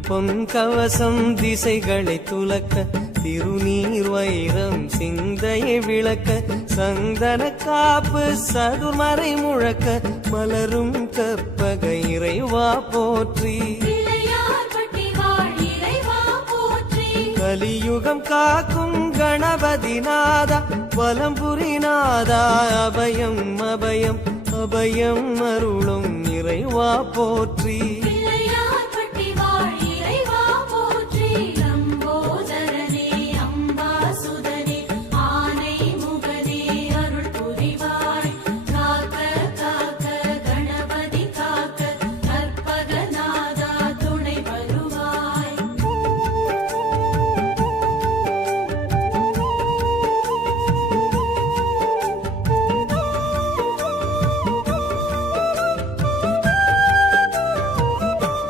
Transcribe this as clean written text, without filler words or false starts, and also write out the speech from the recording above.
திருப்பொன் கவசம் திசைகளை துலக்க திருநீர் வைரம் சிந்தையை விளக்க சந்தன காப்பு சதுர்மறை முழக்க மலரும் கற்பக இறைவா போற்றி கலியுகம் காக்கும் கணபதிநாதா வலம்புரிநாதா அபயம் அபயம் அபயம் அருளும் இறைவா போற்றி.